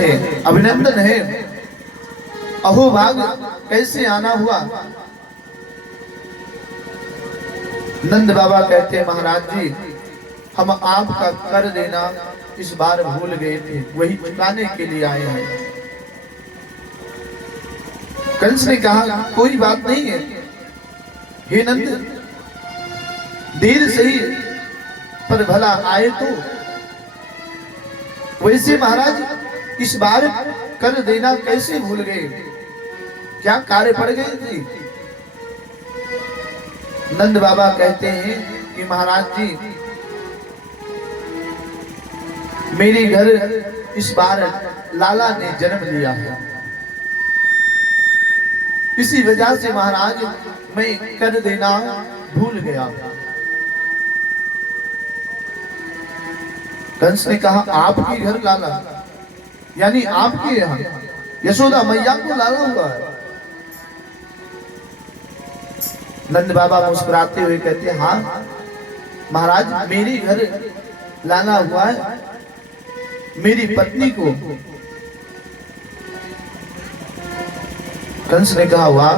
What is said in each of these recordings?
अभिनंदन है। अहो भाग कैसे आना हुआ। नंद बाबा कहते महाराज जी हम आपका कर देना इस बार भूल गए थे, वही चुकाने के लिए आए हैं। कंस ने कहा कोई बात नहीं है हे नंद, देर सही पर भला आए तो। वैसे महाराज इस बार कर देना कैसे भूल गए, क्या कार्य पड़ गए थे। नंद बाबा कहते हैं कि महाराज जी मेरे घर इस बार लाला ने जन्म लिया है, इसी वजह से महाराज मैं कर देना भूल गया। कंस ने कहा आपके घर लाला, यानी आपके यहाँ यशोदा मैया को लाला हुआ है। नंद बाबा मुस्कुराते हुए कहते हाँ महाराज मेरे घर लाना हुआ है, मेरी पत्नी को। कंस ने कहा वाह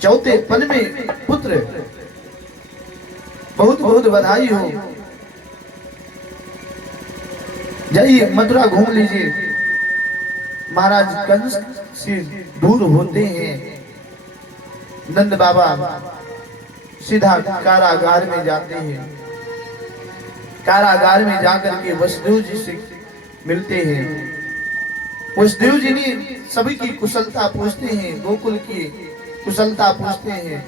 चौथे पल में पुत्र, बहुत बहुत बधाई हो, जाइए मथुरा घूम लीजिए। महाराज कंस से दूर होते हैं। नंद बाबा सीधा कारागार में जाते हैं। कारागार में जाकर के वसुदेव जी से मिलते हैं। वसुदेव जी ने सभी की कुशलता पूछते हैं, गोकुल की कुशलता पूछते हैं।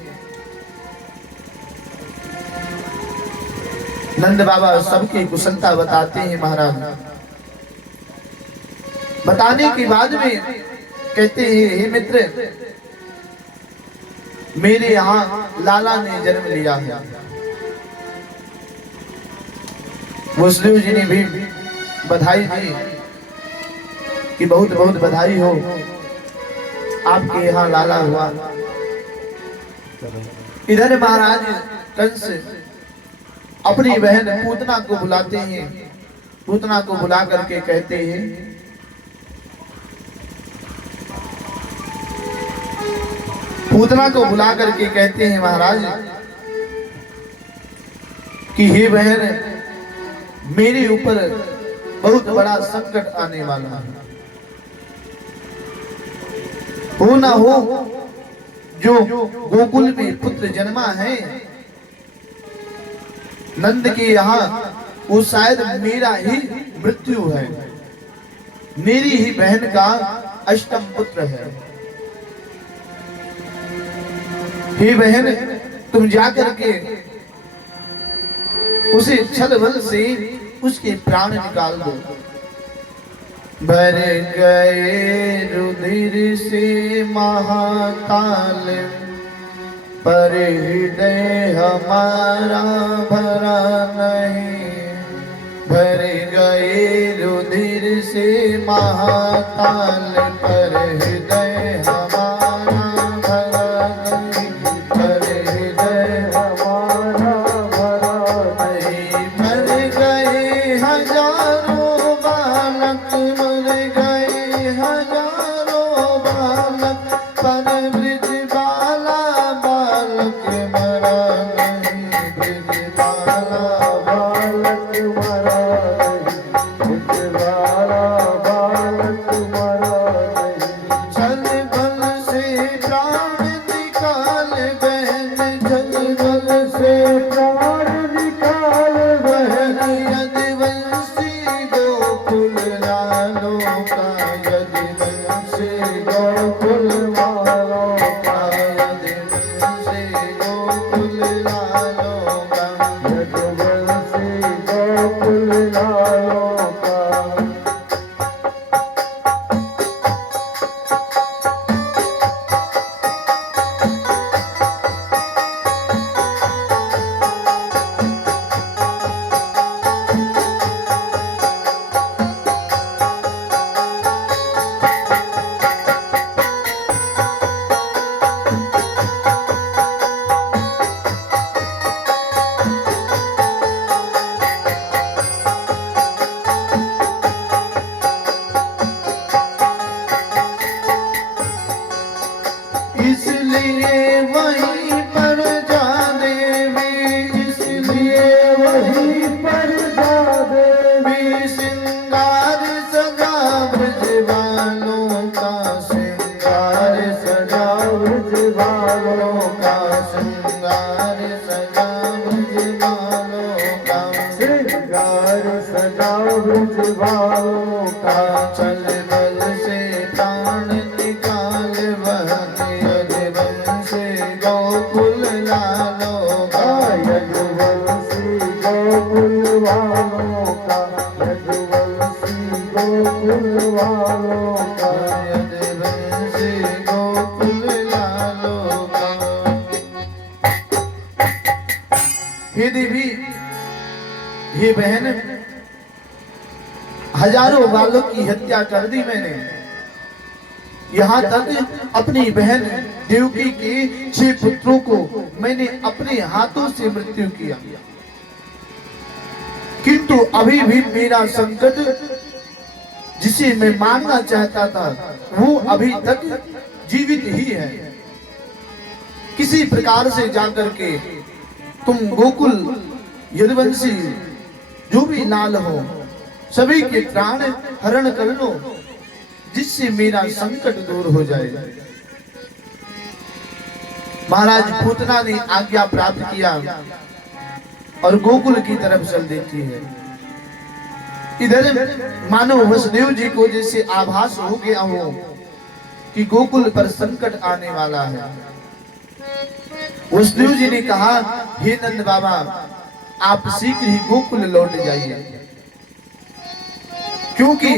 नंद बाबा सबकी कुशलता बताते हैं। महाराज बताने के बाद में कहते हैं हे मित्र मेरे यहाँ लाला ने जन्म लिया है। वसुदेव जी ने भी बधाई दी कि बहुत बहुत बधाई हो, आपके यहाँ लाला हुआ। इधर महाराज कंस अपनी बहन पूतना को बुलाते हैं। पूतना को बुला करके कहते हैं पूतना को बुला करके कहते हैं महाराज कि हे बहन मेरे ऊपर बहुत बड़ा संकट आने वाला है। हो ना हो जो गोकुल में पुत्र जन्मा है नंद के यहाँ, वो शायद मेरा ही मृत्यु है, मेरी ही बहन का अष्टम पुत्र है। हे बहन तुम जाकर के उसे छल बल से उसके प्राण निकाल दो। भर गए रुधिर से महाकाल, पर हृदय हमारा भरा नहीं। भर गए रुधिर से महाकाल, पर हृदय हमारा भरा नहीं। पर हृदय हमारा भरा नहीं। मर गए हजारों बालक, मर गए हजारों बालक, पर ब्रज बाला बालक मरा नहीं। ब्रज बाला बालक मरा नहीं। ब्रज बाला बालक मरा नहीं। छल बल से प्राण निकाल बहन, छल बल से प्राण निकाल बहन। यदुवंशी गोकुल लालों का, यदुवंशी गोकुल वालों का, यदुवंशी गोकुल लालों का, यदुवंशी गोकुल लालों का। लालो का, यदुवंशी गोकुल लालो का। हे देवी, हे बहन, हजारों बालों की हत्या कर दी मैंने। यहाँ तक अपनी बहन देवकी के 6 पुत्रों को मैंने अपने हाथों से मृत्यु किया, किंतु अभी भी मेरा संकट, जिसे मैं मारना चाहता था, वो अभी तक जीवित ही है। किसी प्रकार से जाकर के तुम गोकुल यदुवंशी जो भी लाल हो, सभी के प्राण हरण कर लो, जिससे मेरा संकट दूर हो जाए। महाराज पूतना ने आज्ञा प्राप्त किया और गोकुल की तरफ चल देती है। इधर मानो वसुदेव जी को जैसे आभास हो गया हो कि गोकुल पर संकट आने वाला है। वसुदेव जी ने कहा, हे नंद बाबा, आप शीघ्र ही गोकुल लौट जाइए, क्योंकि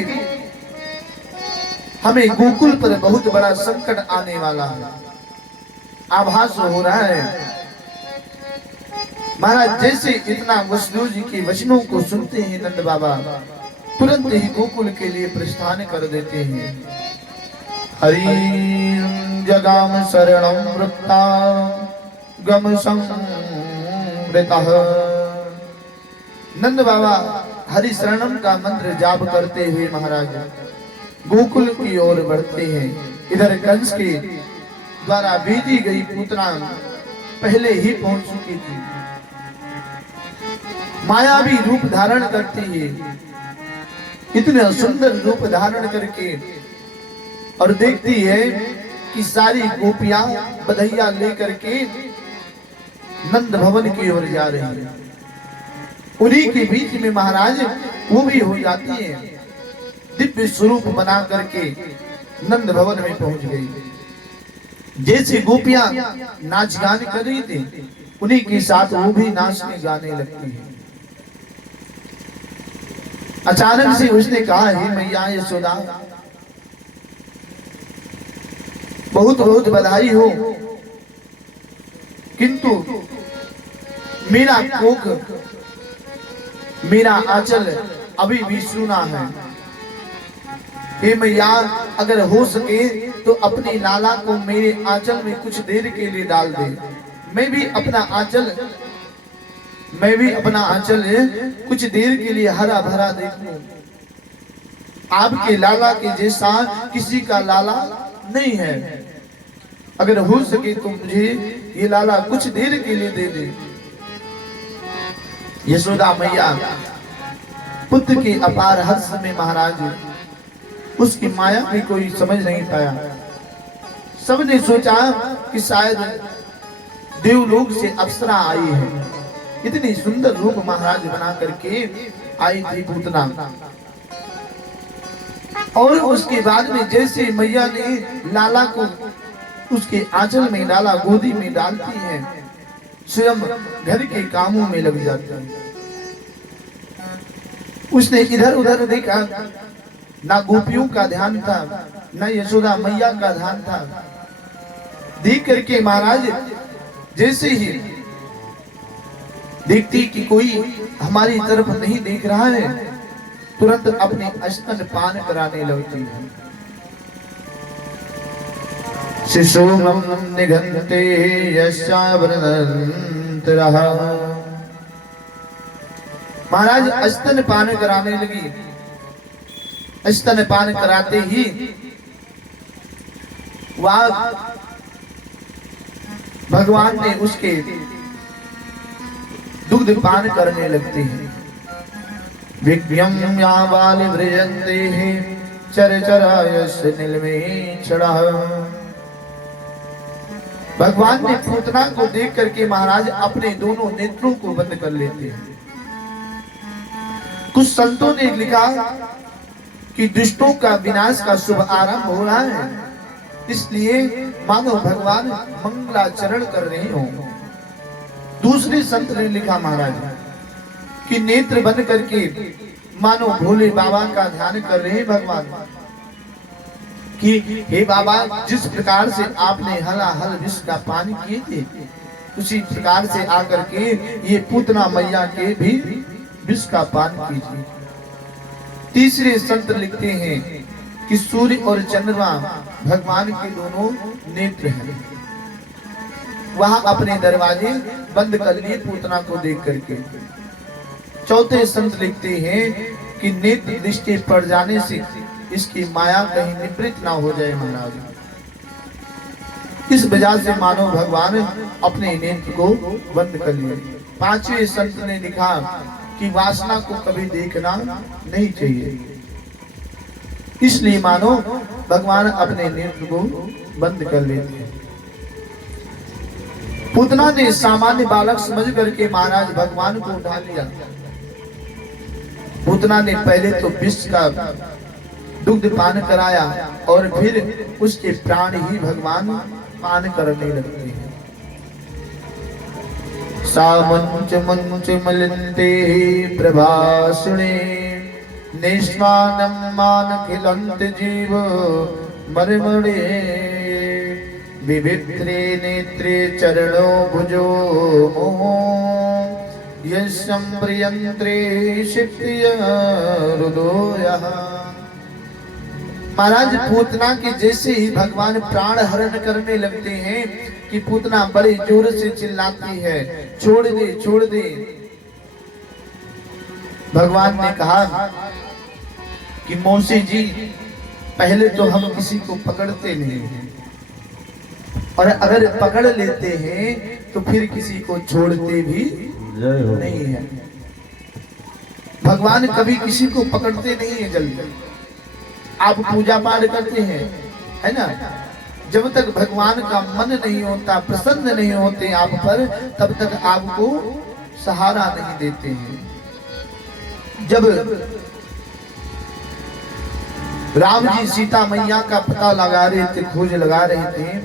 हमें गोकुल पर बहुत बड़ा संकट आने वाला है। आभास हो रहा है। महाराज जैसे इतना वसुदेव जी के वचनों को सुनते हैं, नंद बाबा तुरंत ही गोकुल के लिए प्रस्थान कर देते हैं। हरि जगाम शरणं वृत्ता गम संवृतः। नंद बाबा हरि शरणम का मंत्र जाप करते हुए महाराज गोकुल की ओर बढ़ते हैं। इधर कंस के द्वारा भेजी गई पूतना पहले ही पहुंच चुकी थी। मायावी रूप धारण करती है, इतना सुंदर रूप धारण करके, और देखती है कि सारी गोपियां बधैया लेकर के नंद भवन की ओर जा रही है। उन्हीं के बीच में महाराज वो भी हो जाती है, दिव्य स्वरूप बना करके नंद भवन में पहुंच गई। जैसे गोपियां नाच गान कर रही थी, उन्हीं के साथ वो भी नाचने गाने लगती है। अचानक से उसने कहा, हे मैया यशोदा, बहुत बहुत बधाई हो, किंतु मेरा कोख, मेरा आंचल अभी भी सूना है। हे मैया, अगर हो सके तो अपनी लाला को मेरे आंचल में कुछ देर के लिए डाल दे। मैं भी अपना आंचल कुछ देर के लिए हरा भरा देखूं। आपके लाला के जैसा किसी का लाला नहीं है। अगर हो सके तो मुझे ये लाला कुछ देर के लिए दे दे। यशोदा मैया पुत्र के अपार हर्ष में महाराज उसकी माया भी कोई समझ नहीं पाया। सबने सोचा कि शायद देवलोक से अप्सरा आई है। इतनी सुंदर रूप महाराज बना करके आई थी पूतना। और उसके बाद में जैसे मैया ने लाला को उसके आंचल में डाला, गोदी में डालती है, स्वयं घर के कामों में लग जाती है। उसने इधर उधर देखा, ना गोपियों का ध्यान था, ना यशोदा मैया का ध्यान था। देख करके महाराज जैसे ही देखती कि कोई हमारी तरफ नहीं देख रहा है, तुरंत अपने स्तन पान कराने लगती है। शिशुमं निघन्ते यस्यावृणन्तरः। महाराज स्तन पान कराने लगी। स्तन पान कराते ही वह भगवान ने उसके दुग्ध पान करने लगते हैं। विज्ञम यावाल व्रजन्ते चरचरायस्य नीलमेक्षणः। भगवान ने पूतना को देख करके महाराज अपने दोनों नेत्रों को बंद कर लेते हैं। कुछ संतों ने लिखा कि दुष्टों का विनाश का शुभ आरंभ हो रहा है, इसलिए मानो भगवान मंगलाचरण कर रहे हो। दूसरे संत ने लिखा महाराज कि नेत्र बंद करके मानो भोले बाबा का ध्यान कर रहे हैं भगवान। कि हे बाबा, जिस प्रकार से आपने हलाहल विष का पान किए थे, उसी प्रकार से आकर के ये पूतना मैया के भी विष का पान कीजिए। तीसरे संत लिखते हैं कि सूर्य और चंद्रमा भगवान के दोनों नेत्र हैं। वहां अपने दरवाजे बंद कर लिए पूतना को देख करके। चौथे संत लिखते हैं कि नेत्र दृष्टि पड़ जाने से इसकी माया कहीं निवृत्त ना हो जाए महाराज। इस वजह से मानो भगवान अपने नेत्र को बंद कर लिए। पांचवें संत ने लिखा कि वासना को कभी देखना नहीं चाहिए, इसलिए मानो भगवान अपने नेत्र को बंद कर लेते हैं। पूतना ने सामान्य बालक समझ करके महाराज भगवान को उठा लिया। पूतना ने पहले तो विष का दुग्ध पान कराया और फिर उसके प्राण ही भगवान पान करने लगते हैं। सामंच मंच मलिंते प्रभाषणे निष्मानं मान खिलंत जीव मरमणे विवित्रे नेत्रे चरणो भुजो मोह यस्यं प्रियंत्रे शिक्तिय हृदयः। महाराज पूतना के जैसे ही भगवान प्राण हरण करने लगते हैं कि पूतना बड़े जोर से चिल्लाती है, छोड़ दे छोड़ दे। भगवान ने कहा कि मौसी जी, पहले तो हम किसी को पकड़ते नहीं हैं, और अगर पकड़ लेते हैं तो फिर किसी को छोड़ते भी नहीं है। भगवान कभी किसी को पकड़ते नहीं है जल्दी। आप पूजा पाठ करते हैं, है ना, जब तक भगवान का मन नहीं होता, प्रसन्न नहीं होते आप पर, तब तक आपको सहारा नहीं देते हैं। जब राम जी सीता मैया का पता लगा रहे थे, खोज लगा रहे थे,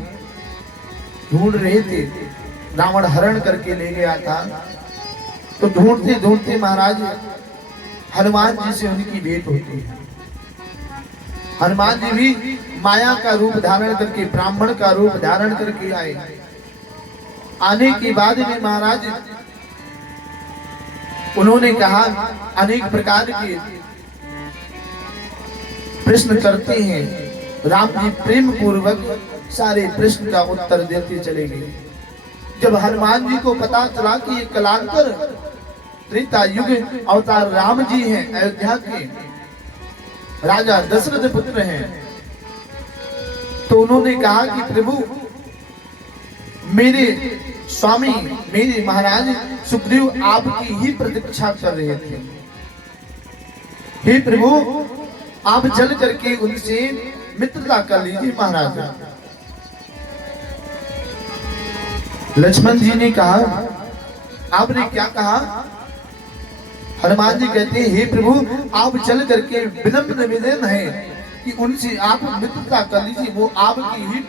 ढूंढ रहे थे, रावण हरण करके ले गया था, तो ढूंढते ढूंढते महाराज हनुमान जी से उनकी भेंट होती है। हनुमान जी भी माया का रूप धारण करके, ब्राह्मण का रूप धारण करके आए। आने के बाद में महाराज उन्होंने कहा, अनेक प्रकार के प्रश्न करते हैं। राम जी प्रेम पूर्वक सारे प्रश्न का उत्तर देते चले गए। जब हनुमान जी को पता चला कि ये कलांतर त्रेता युग अवतार राम जी हैं, अयोध्या के राजा दशरथ पुत्र हैं, तो उन्होंने कहा कि प्रभु, मेरे स्वामी, मेरे महाराज सुग्रीव आपकी ही प्रतीक्षा कर रहे थे। हे प्रभु, आप चल करके उनसे मित्रता कर लीजिए महाराज। लक्ष्मण जी ने कहा, आपने क्या कहा? हनुमान जी कहते हैं, हे प्रभु, आप चल करके विनम्र निवेदन है कि उनसे आप मित्रता कर लीजिए, वो आपकी ही